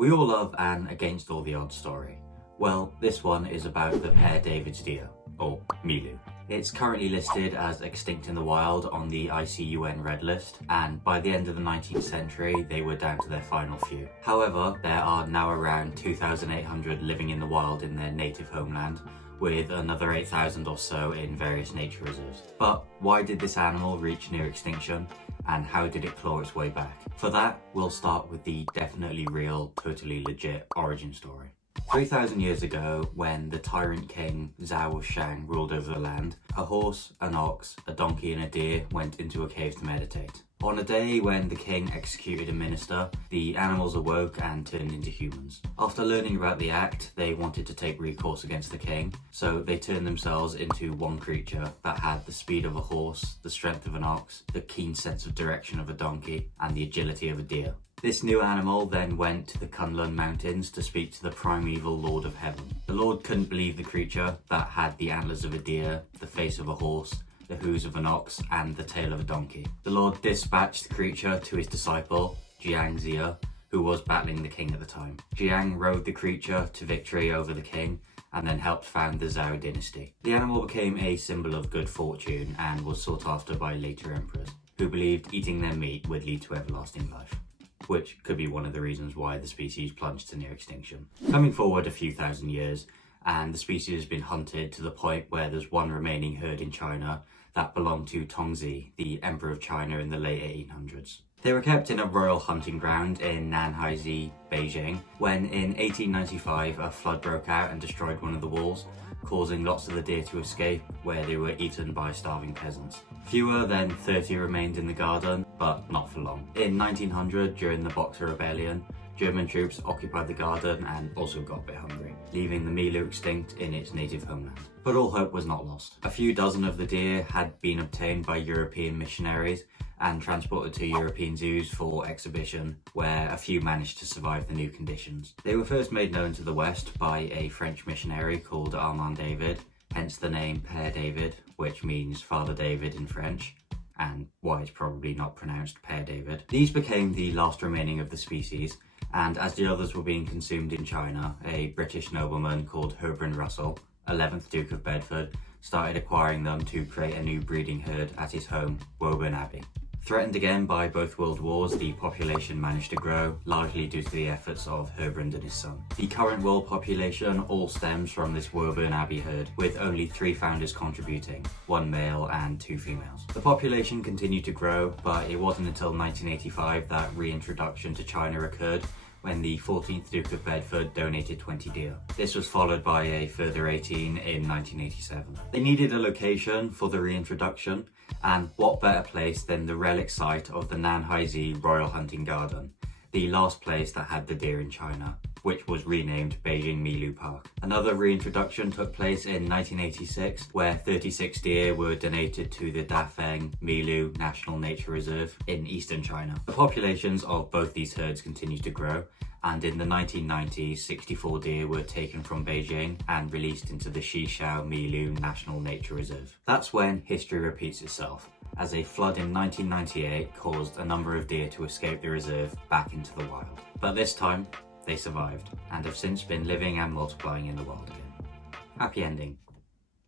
We all love an against all the odds story. Well, this one is about the Père David Deer, or Milu. It's currently listed as extinct in the wild on the ICUN Red List, and by the end of the 19th century they were down to their final few. However, there are now around 2,800 living in the wild in their native homeland, with another 8,000 or so in various nature reserves. But why did this animal reach near extinction, and how did it claw its way back? For that, we'll start with the definitely real, totally legit origin story. 3,000 years ago, when the tyrant king Zhao of Shang ruled over the land, a horse, an ox, a donkey and a deer went into a cave to meditate. On a day when the king executed a minister, the animals awoke and turned into humans. After learning about the act, they wanted to take recourse against the king, so they turned themselves into one creature that had the speed of a horse, the strength of an ox, the keen sense of direction of a donkey, and the agility of a deer. This new animal then went to the Kunlun Mountains to speak to the primeval Lord of Heaven. The Lord couldn't believe the creature that had the antlers of a deer, the face of a horse, the hooves of an ox, and the tail of a donkey. The Lord dispatched the creature to his disciple, Jiang Zia, who was battling the king at the time. Jiang rode the creature to victory over the king, and then helped found the Zhao dynasty. The animal became a symbol of good fortune and was sought after by later emperors, who believed eating their meat would lead to everlasting life, which could be one of the reasons why the species plunged to near extinction. Coming forward a few thousand years, and the species has been hunted to the point where there's one remaining herd in China that belonged to Tongzi, the Emperor of China in the late 1800s. They were kept in a royal hunting ground in Nanhaizi, Beijing, when in 1895 a flood broke out and destroyed one of the walls, causing lots of the deer to escape, where they were eaten by starving peasants. Fewer than 30 remained in the garden, but not for long. In 1900, during the Boxer Rebellion, German troops occupied the garden and also got a bit hungry, leaving the Milu extinct in its native homeland. But all hope was not lost. A few dozen of the deer had been obtained by European missionaries and transported to European zoos for exhibition, where a few managed to survive the new conditions. They were first made known to the West by a French missionary called Armand David, hence the name Père David, which means Father David in French, and why it's probably not pronounced Père David. These became the last remaining of the species, and as the others were being consumed in China, a British nobleman called Herbrand Russell, 11th Duke of Bedford, started acquiring them to create a new breeding herd at his home, Woburn Abbey. Threatened again by both world wars, the population managed to grow, largely due to the efforts of Herbrand and his son. The current world population all stems from this Woburn Abbey herd, with only 3 founders contributing, 1 male and 2 females. The population continued to grow, but it wasn't until 1985 that reintroduction to China occurred, when the 14th Duke of Bedford donated 20 deer. This was followed by a further 18 in 1987. They needed a location for the reintroduction, and what better place than the relic site of the Nanhaizi Royal Hunting Garden, the last place that had the deer in China, which was renamed Beijing Milu Park. Another reintroduction took place in 1986, where 36 deer were donated to the Dafeng Milu National Nature Reserve in eastern China. The populations of both these herds continued to grow, and in the 1990s, 64 deer were taken from Beijing and released into the Shishao Milu National Nature Reserve. That's when history repeats itself, as a flood in 1998 caused a number of deer to escape the reserve back into the wild. But this time, they survived, and have since been living and multiplying in the wild again. Happy ending.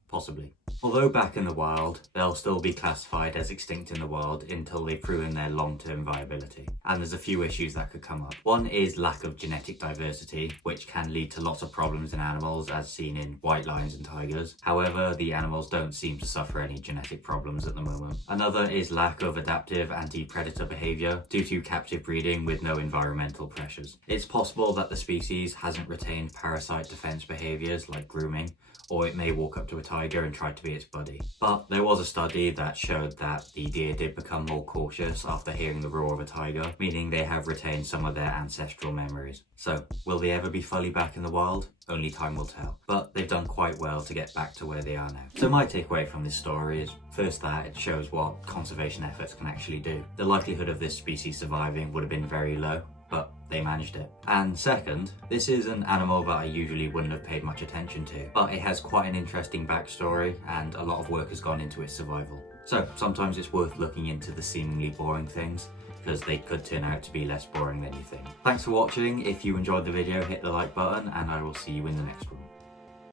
Possibly. Although back in the wild, they'll still be classified as extinct in the wild until they've proven their long-term viability. And there's a few issues that could come up. One is lack of genetic diversity, which can lead to lots of problems in animals, as seen in white lions and tigers. However, the animals don't seem to suffer any genetic problems at the moment. Another is lack of adaptive anti-predator behaviour due to captive breeding with no environmental pressures. It's possible that the species hasn't retained parasite defence behaviours like grooming, or it may walk up to a tiger and try to be its buddy. But there was a study that showed that the deer did become more cautious after hearing the roar of a tiger, meaning they have retained some of their ancestral memories. So, will they ever be fully back in the wild? Only time will tell. But they've done quite well to get back to where they are now. So my takeaway from this story is, first, that it shows what conservation efforts can actually do. The likelihood of this species surviving would have been very low, but they managed it. And second, this is an animal that I usually wouldn't have paid much attention to, but it has quite an interesting backstory and a lot of work has gone into its survival. So sometimes it's worth looking into the seemingly boring things because they could turn out to be less boring than you think. Thanks for watching. If you enjoyed the video, hit the like button, and I will see you in the next one.